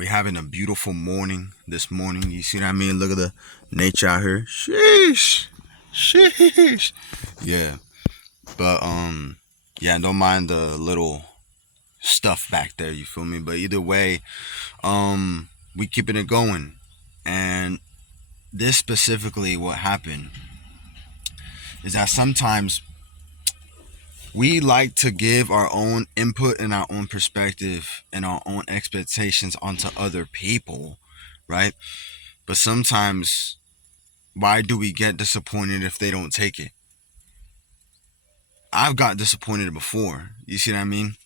We're having a beautiful morning this morning. You see what I mean? Look at the nature out here. Sheesh. Sheesh. Yeah. But yeah, don't mind the little stuff back there, you feel me? But either way, we keeping it going. And this specifically what happened is that sometimes we like to give our own input and our own perspective and our own expectations onto other people, right? But sometimes, why do we get disappointed if they don't take it? I've got disappointed before. You see what I mean?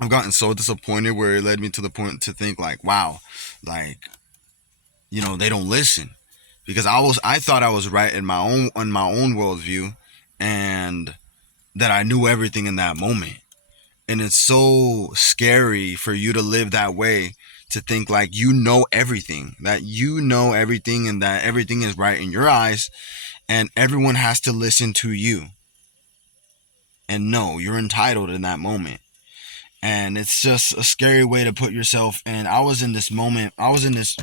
I've gotten so disappointed where it led me to the point to think like, wow, like, they don't listen. Because I thought I was right in my own worldview, and that I knew everything in that moment. And it's so scary for you to live that way, to think like that you know everything, and that everything is right in your eyes, and everyone has to listen to you. And no, you're entitled in that moment. And it's just a scary way to put yourself. And I was in this moment. In this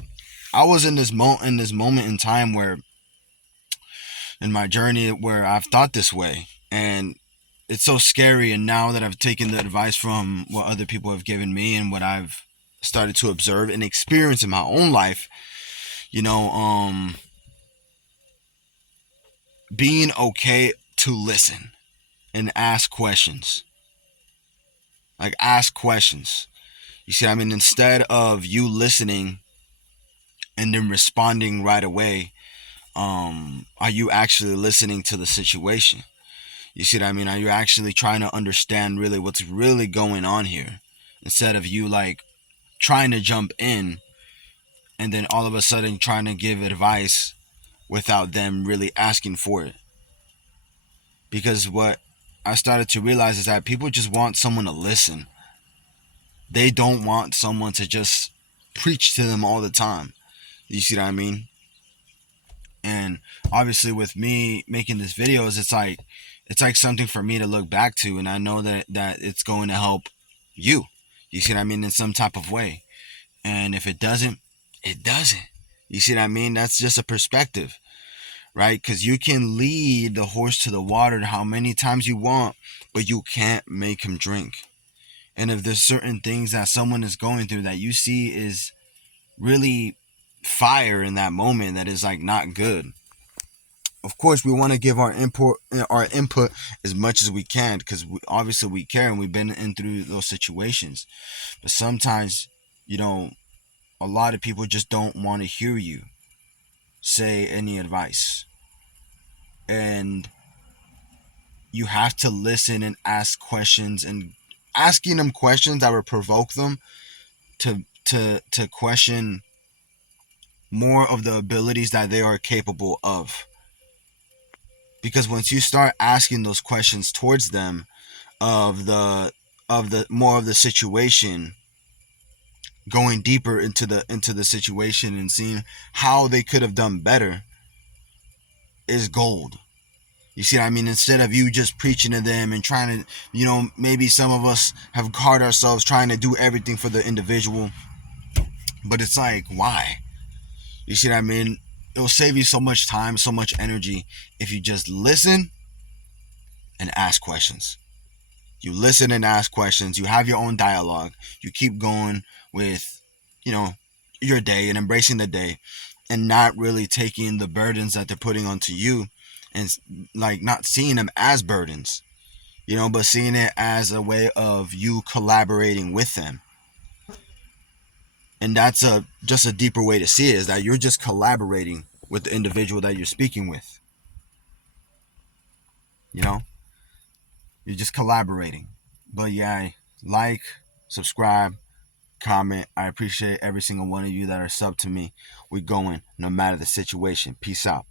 moment in time where, in my journey, where I've thought this way, and it's so scary. And now that I've taken the advice from what other people have given me and what I've started to observe and experience in my own life, you know, being okay to listen and ask questions. Like, ask questions. You see what I mean? Instead of you listening and then responding right away, are you actually listening to the situation? You see what I mean? Are you actually trying to understand really what's really going on here? Instead of you like trying to jump in and then all of a sudden trying to give advice without them really asking for it. Because what I started to realize is that people just want someone to listen. They don't want someone to just preach to them all the time. You see what I mean? And obviously with me making this videos, it's like something for me to look back to, and I know that it's going to help you. You see what I mean? In some type of way. And if it doesn't, it doesn't. You see what I mean? That's just a perspective, right? Because you can lead the horse to the water how many times you want, but you can't make him drink. And if there's certain things that someone is going through that you see is really fire in that moment, that is like not good, of course we want to give our input as much as we can, because obviously we care and we've been in through those situations. But sometimes, a lot of people just don't want to hear you say any advice, and you have to listen and ask questions, and asking them questions that will provoke them to question more of the abilities that they are capable of. Because once you start asking those questions towards them, of the more of the situation, going deeper into the situation and seeing how they could have done better, is gold. You see what I mean? Instead of you just preaching to them and trying to, maybe some of us have caught ourselves trying to do everything for the individual. But it's like, why? You see what I mean? It will save you so much time, so much energy, if you just listen and ask questions. You listen and ask questions. You have your own dialogue. You keep going with, your day and embracing the day, and not really taking the burdens that they're putting onto you, and like not seeing them as burdens, but seeing it as a way of you collaborating with them. And that's just a deeper way to see it, is that you're just collaborating with the individual that you're speaking with. You're just collaborating. But yeah, like, subscribe, comment. I appreciate every single one of you that are sub to me. We're going no matter the situation. Peace out.